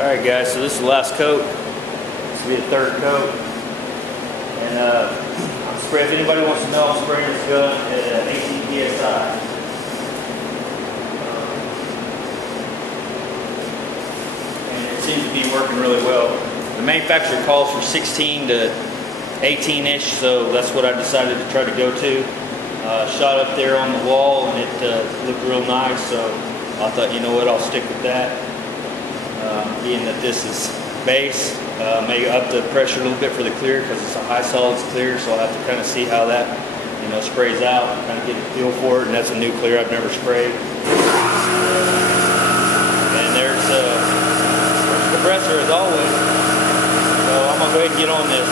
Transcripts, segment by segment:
Alright guys, so this is the last coat. This will be the third coat. And I'm spraying, if anybody wants to know, I'm spraying this gun at 18 PSI. And it seems to be working really well. The manufacturer calls for 16 to 18-ish, so that's what I decided to try to go to. Shot up there on the wall and it looked real nice, so I thought, you know what, I'll stick with that. Being that this is base, may up the pressure a little bit for the clear because it's a high solids clear, so I'll have to kind of see how that sprays out and kind of get a feel for it. And that's a new clear I've never sprayed. And there's the compressor as always, so I'm going to go ahead and get on this.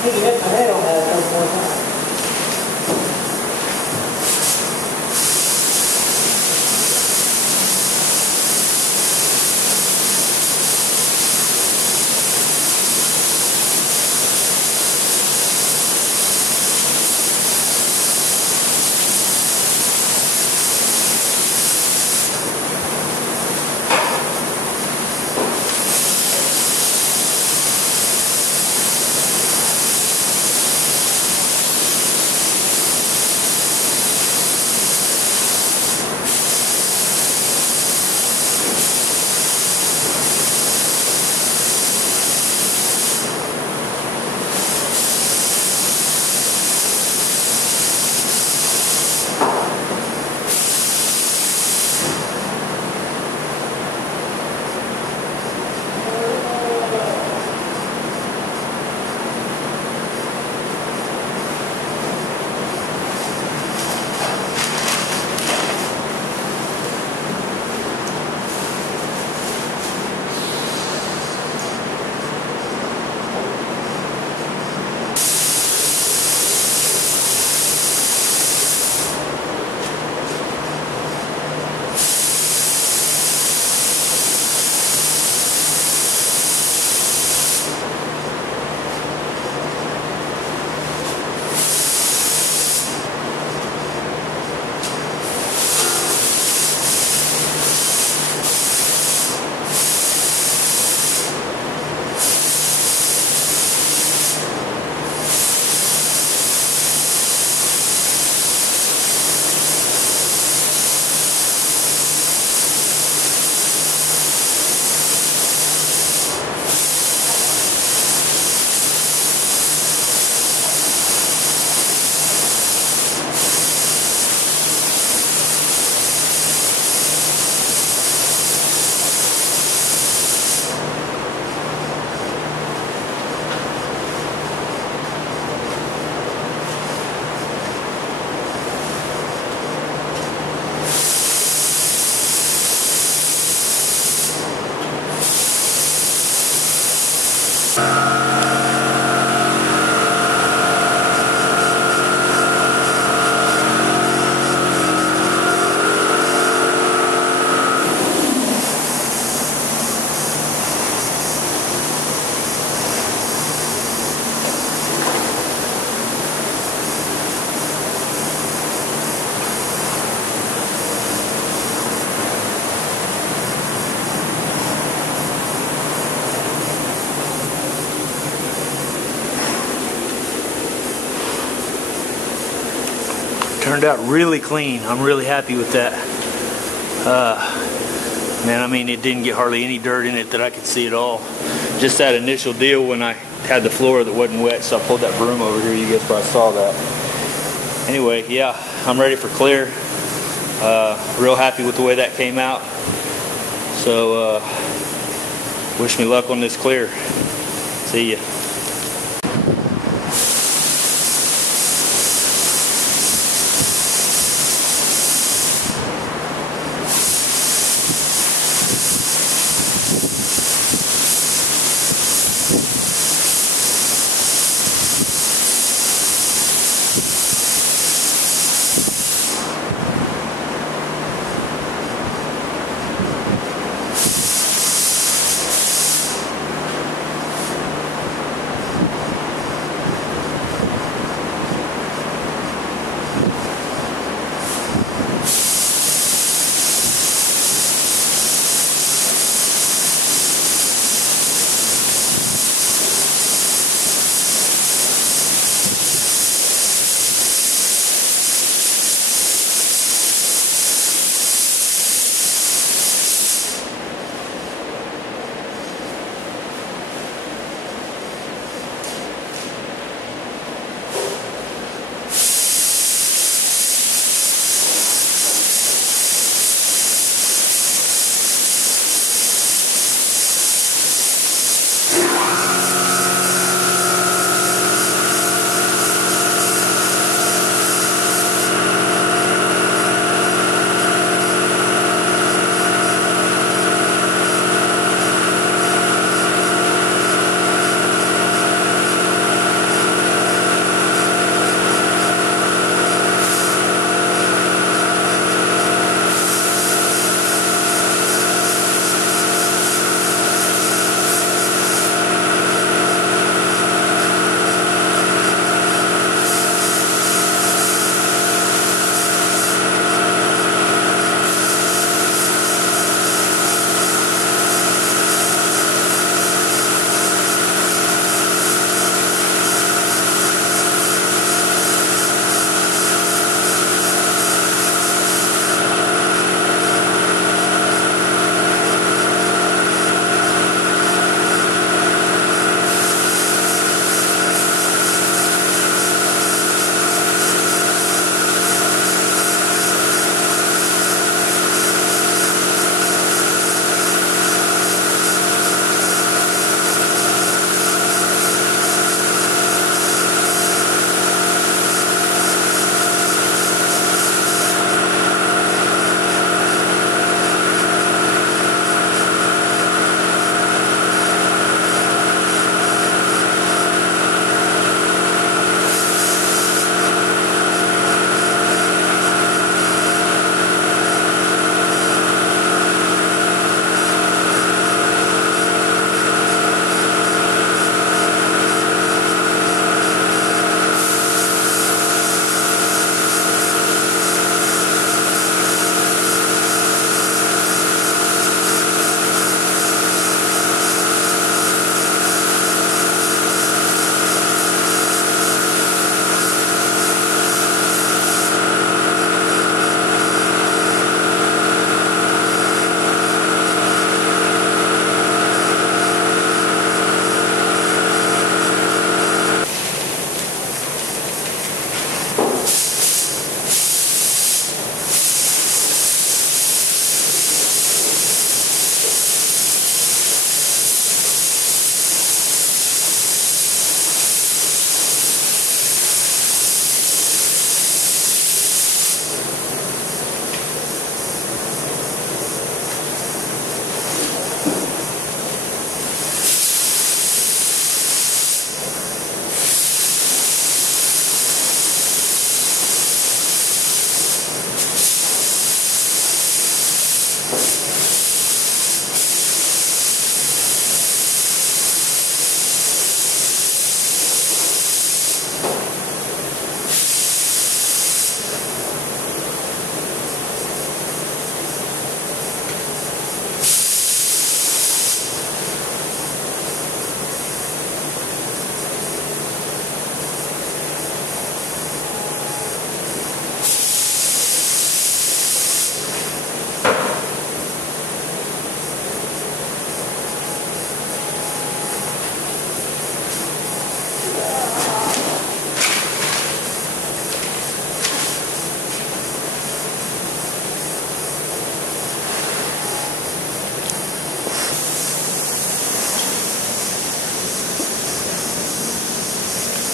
I think you hit my head on that a couple more times. turned out really clean. I'm really happy with that. Man, I mean, it didn't get hardly any dirt in it that I could see at all. Just that initial deal when I had the floor that wasn't wet, so I pulled that broom over here. You guys probably saw that. Anyway, yeah, I'm ready for clear. Real happy with the way that came out. So, wish me luck on this clear. See ya.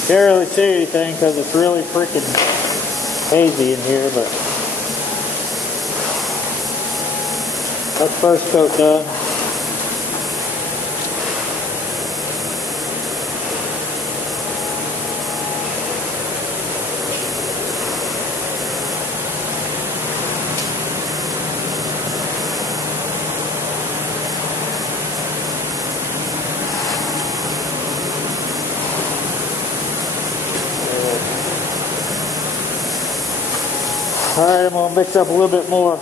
Can't really see anything because it's really freaking hazy in here, but that's first coat done. Alright, I'm going to mix up a little bit more.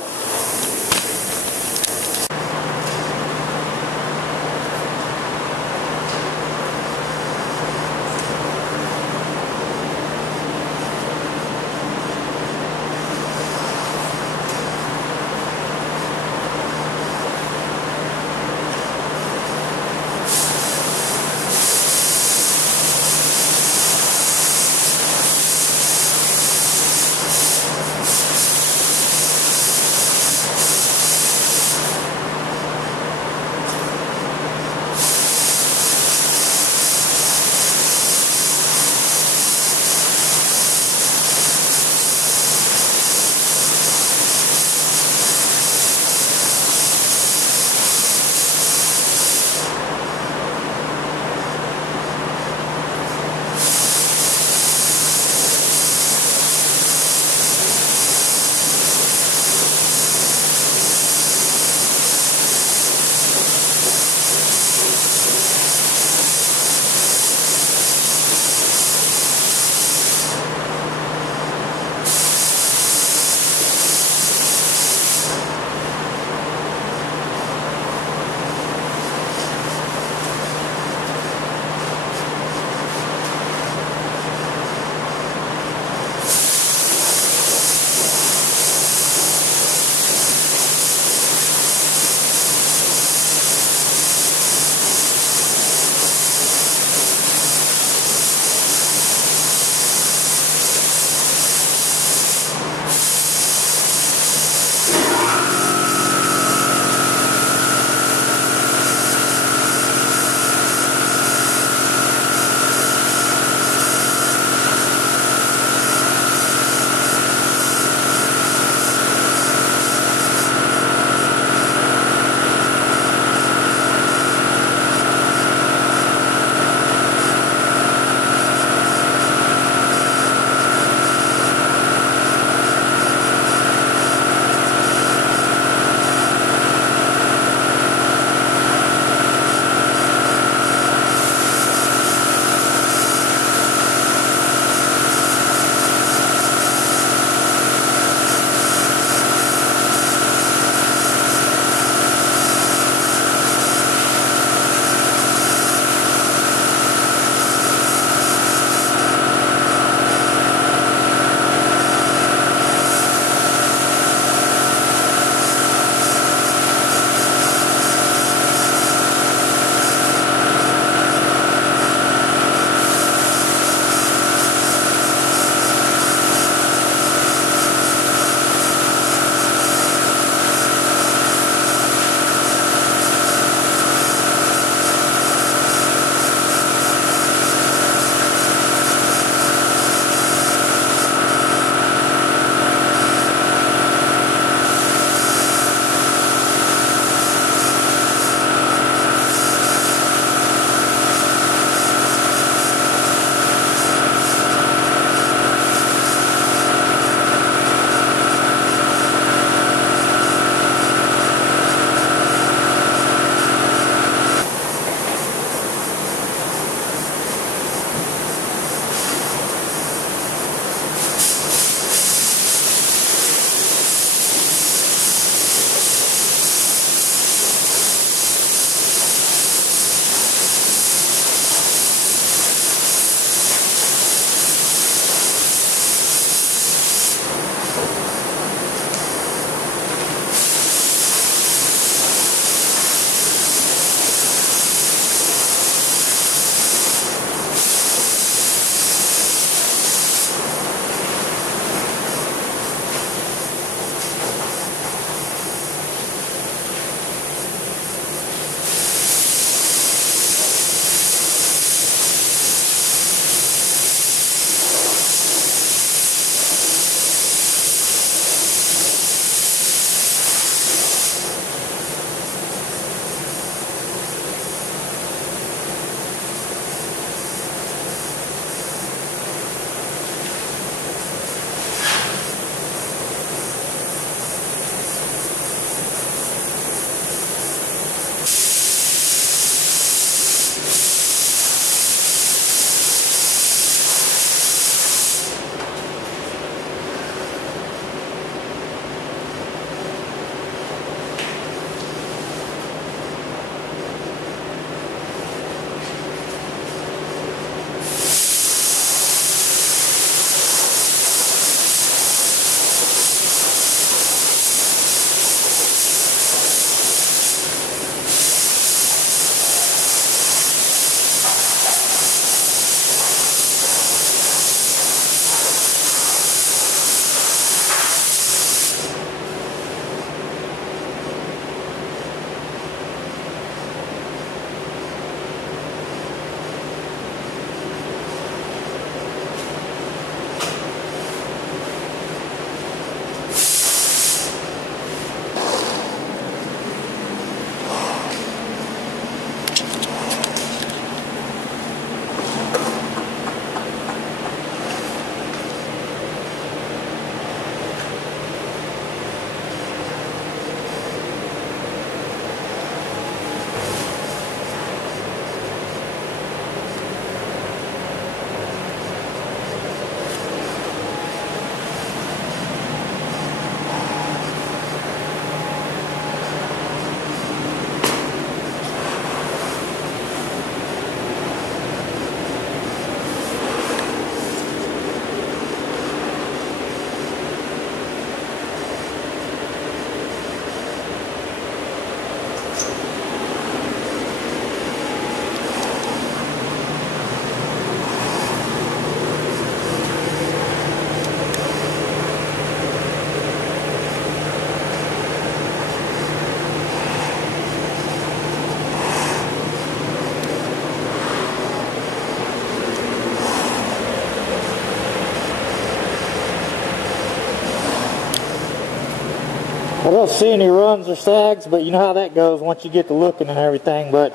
don't see any runs or sags, but you know how that goes once you get to looking and everything. But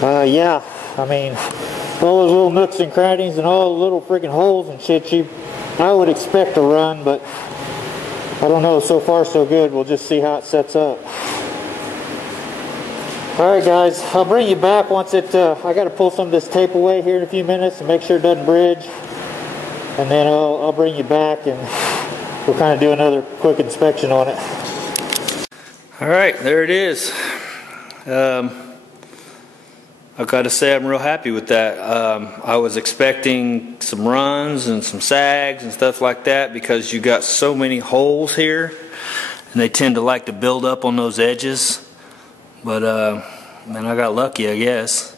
yeah, I mean, all those little nooks and crannies and all the little freaking holes and shit, I would expect a run, but I don't know. So far so good. We'll just see how it sets up. Alright guys, I'll bring you back once I got to pull some of this tape away here in a few minutes and make sure it doesn't bridge. And then I'll bring you back and we'll kind of do another quick inspection on it. Alright, there it is. I've got to say I'm real happy with that. I was expecting some runs and some sags and stuff like that because you got so many holes here and they tend to like to build up on those edges. But man, I got lucky, I guess,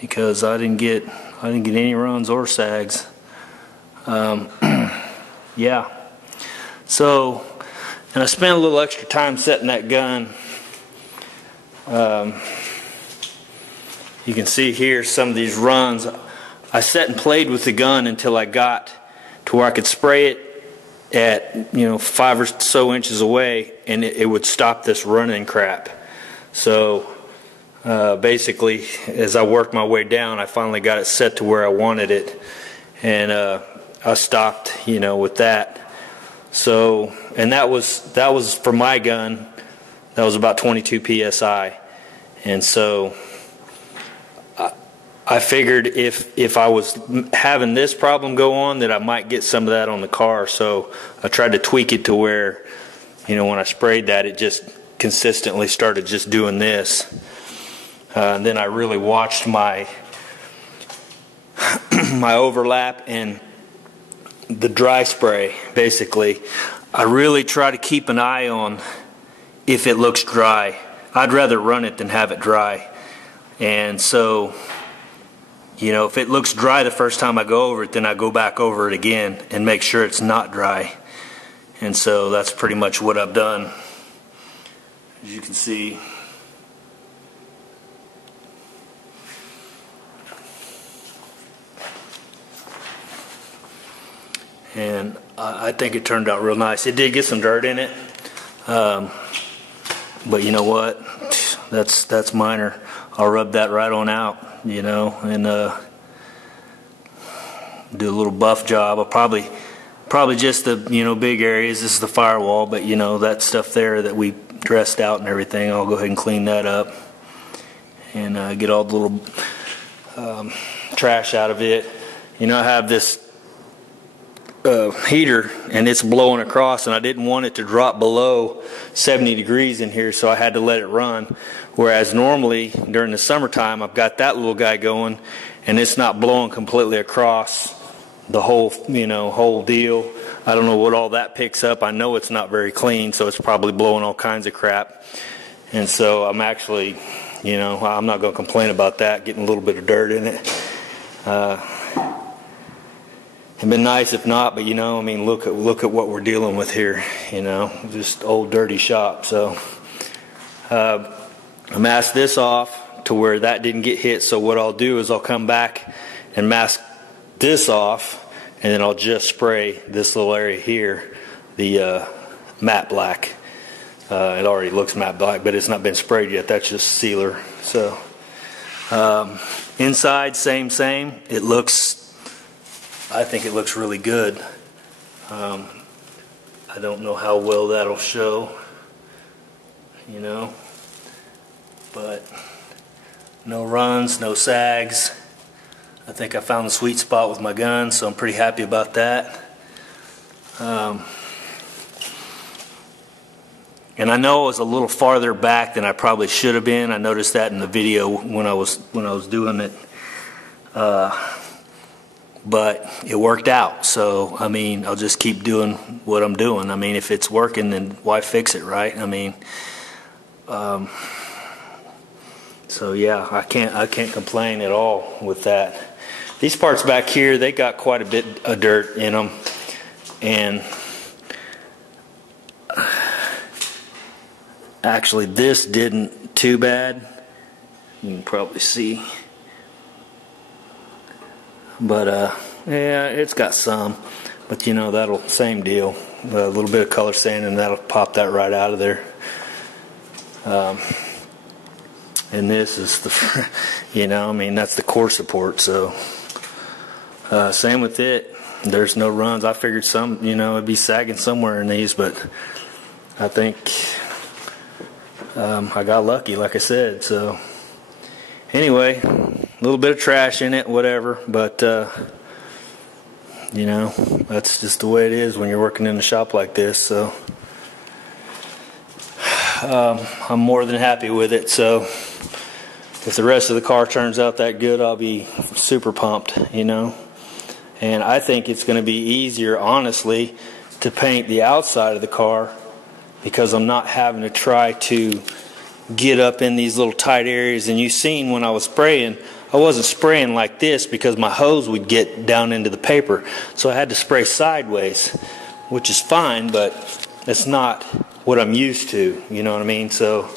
because I didn't get any runs or sags. Yeah. So, and I spent a little extra time setting that gun. You can see here some of these runs. I sat and played with the gun until I got to where I could spray it at 5 or so inches away, and it would stop this running crap. So basically, as I worked my way down, I finally got it set to where I wanted it, and I stopped, with that. So, and that was for my gun. That was about 22 psi, and so I figured if I was having this problem go on, that I might get some of that on the car. So I tried to tweak it to where, when I sprayed that, it just consistently started just doing this. And then I really watched my my overlap and the dry spray. Basically, I really try to keep an eye on if it looks dry. I'd rather run it than have it dry. And so, if it looks dry the first time I go over it, then I go back over it again and make sure it's not dry. And so that's pretty much what I've done. As you can see, and I think it turned out real nice. It did get some dirt in it, but you know what? That's minor. I'll rub that right on out, and do a little buff job. I'll probably just the big areas. This is the firewall, but that stuff there that we dressed out and everything, I'll go ahead and clean that up and get all the little trash out of it. I have this heater and it's blowing across, and I didn't want it to drop below 70 degrees in here, so I had to let it run. Whereas normally during the summertime, I've got that little guy going and it's not blowing completely across the whole whole deal. I don't know what all that picks up. I know it's not very clean, so it's probably blowing all kinds of crap. And so I'm actually, I'm not going to complain about that, getting a little bit of dirt in it. It'd been nice if not, but look at what we're dealing with here. Just old dirty shop. So I masked this off to where that didn't get hit. So what I'll do is I'll come back and mask this off, and then I'll just spray this little area here, the matte black. It already looks matte black, but it's not been sprayed yet. That's just sealer. So inside, same. I think it looks really good. I don't know how well that'll show, but no runs, no sags. I think I found the sweet spot with my gun, so I'm pretty happy about that. And I know I was a little farther back than I probably should have been. I noticed that in the video when I was doing it. But it worked out, so I'll just keep doing what I'm doing. If it's working, then why fix it, right? So yeah, I can't complain at all with that. These parts back here, they got quite a bit of dirt in them, and actually this didn't too bad. You can probably see. But yeah, it's got some. But you know, that'll, same deal. A little bit of color sand and that'll pop that right out of there. And this is the, you know, I mean, that's the core support. So same with it. There's no runs. I figured some, you know, it'd be sagging somewhere in these, but I think I got lucky, like I said. So anyway, a little bit of trash in it, whatever, but you know, that's just the way it is when you're working in a shop like this. So I'm more than happy with it. So if the rest of the car turns out that good, I'll be super pumped, you know. And I think it's going to be easier, honestly, to paint the outside of the car because I'm not having to try to get up in these little tight areas. And you've seen when I was spraying, I wasn't spraying like this because my hose would get down into the paper. So I had to spray sideways, which is fine, but it's not what I'm used to, you know what I mean? So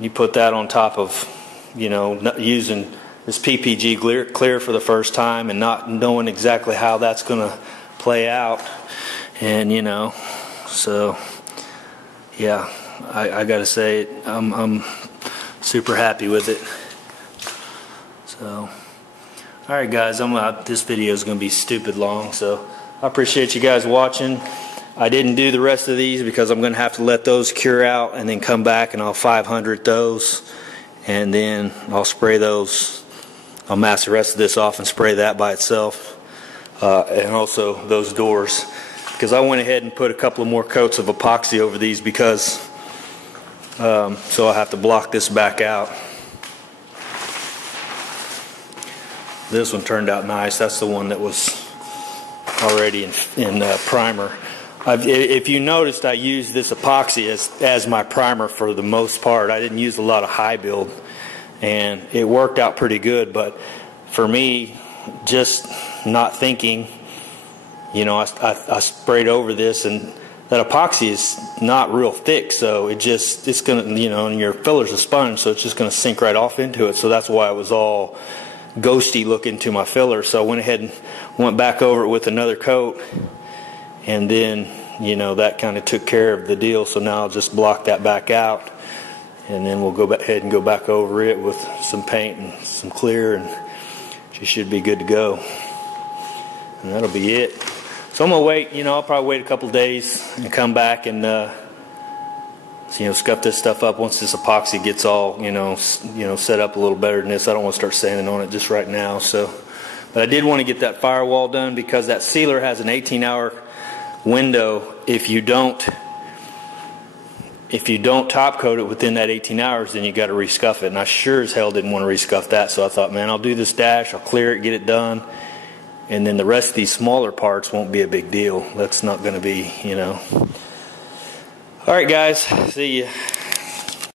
you put that on top of, you know, using this PPG clear for the first time and not knowing exactly how that's going to play out. And, you know, so, yeah, I got to say, I'm super happy with it. So, all right, guys, this video is going to be stupid long, so I appreciate you guys watching. I didn't do the rest of these because I'm going to have to let those cure out and then come back and I'll 500 those and then I'll spray those. I'll mask the rest of this off and spray that by itself, and also those doors, because I went ahead and put a couple of more coats of epoxy over these because so I'll have to block this back out. This one turned out nice. That's the one that was already in primer. If you noticed, I used this epoxy as my primer for the most part. I didn't use a lot of high build. And it worked out pretty good, but for me, just not thinking, you know, I sprayed over this, and that epoxy is not real thick, so it's gonna, you know, and your filler's a sponge, so it's just gonna sink right off into it. So that's why it was all ghosty looking to my filler. So I went ahead and went back over it with another coat, and then, you know, that kind of took care of the deal. So now I'll just block that back out. And then we'll go ahead and go back over it with some paint and some clear, and she should be good to go. And that'll be it. So I'm gonna wait. You know, I'll probably wait a couple days and come back and you know, scuff this stuff up once this epoxy gets all you know set up a little better than this. I don't want to start sanding on it just right now. So, but I did want to get that firewall done because that sealer has an 18-hour window. If you don't top coat it within that 18 hours, then you got to rescuff it. And I sure as hell didn't want to rescuff that. So I thought, man, I'll do this dash, I'll clear it, get it done. And then the rest of these smaller parts won't be a big deal. That's not going to be, you know. All right, guys. See you.